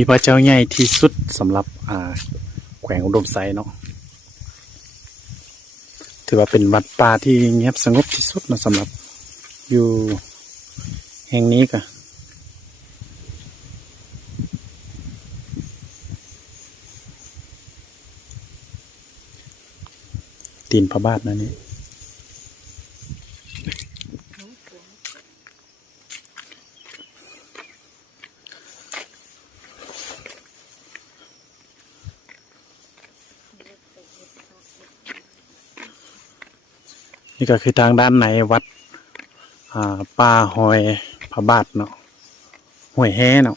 มีพระเจ้าใหญ่ที่สุดสำหรับแขวงอุดมไซเนาะถือว่าเป็นวัดป่าที่เงียบสงบที่สุดนะสำหรับอยู่แห่งนี้ก็ตีนพระบาทนั่นนี่นี่ก็คือทางด้านในวัดป่าหอยพระบาทเนาะห้วยแห่เนาะ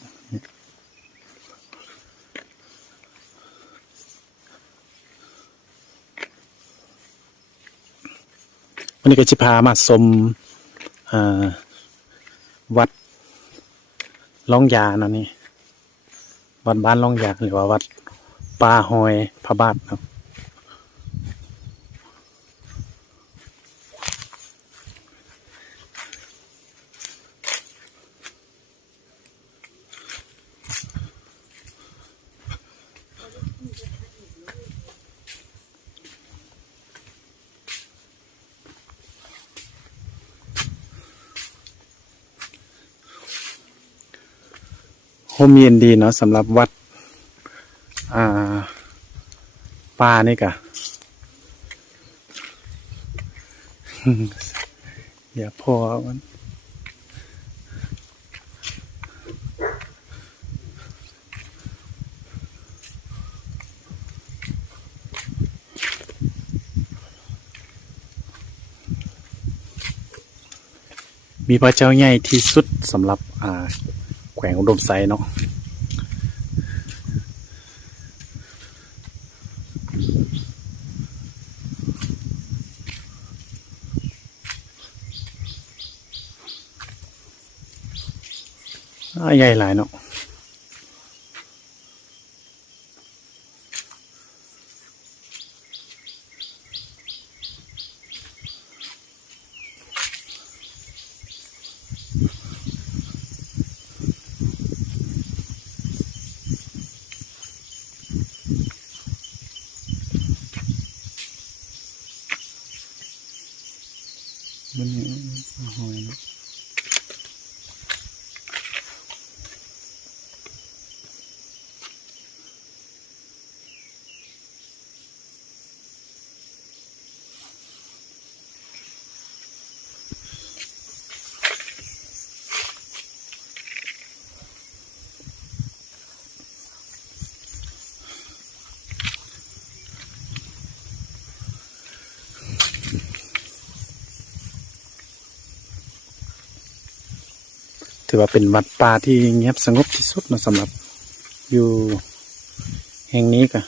วันนี้ก็จะพามาชมวัดล่องยาเนาะนี่วัดบ้านล่องยาหรือว่าวัดป่าหอยพระบาทเนาะโฮมเย็นดีเนาะสำหรับวัดป่านี่กะ อย่าพอมันมีพระเจ้าใหญ่ที่สุดสำหรับแขวงอุดมไซเนาะใหญ่หลายเนาะมันหอยเนาะถือว่าเป็นวัดป่าที่เงียบสงบที่สุดนะสำหรับอยู่แห่งนี้ก็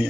มี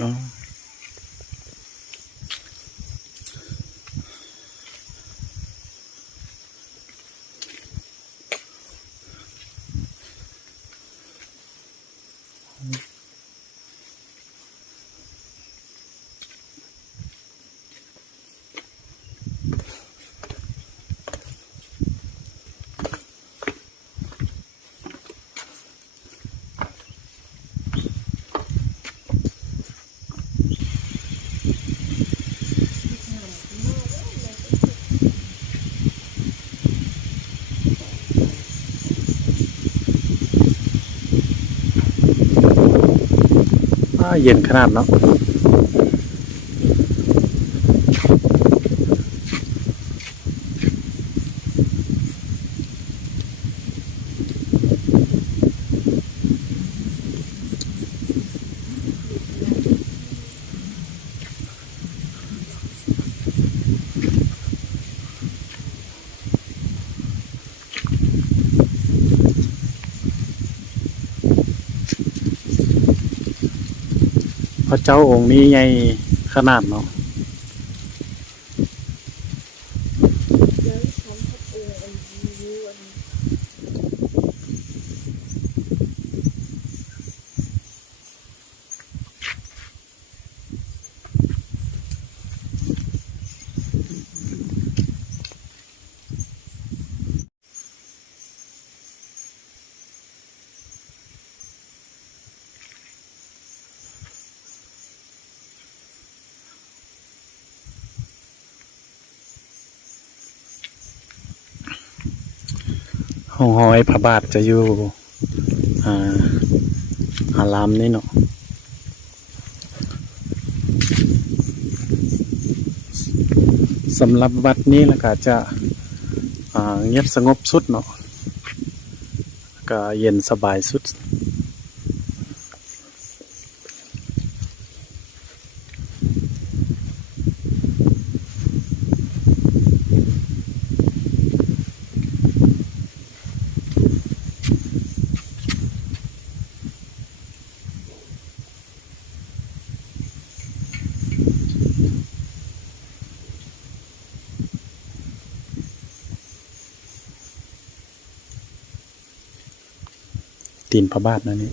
เย็นขนาดเนาะ พระเจ้าองค์นี้ใหญ่ขนาดเนาะ แล้วฉันพบอันนี้อันนี้ ห้องหอยพระบาทจะอยู่อ่าอารามนี่เนาะสำหรับวัดนี้แล้วก็จะเงียบสงบสุดเนาะก็เย็นสบายสุดตีนพระบาทนั่นนี่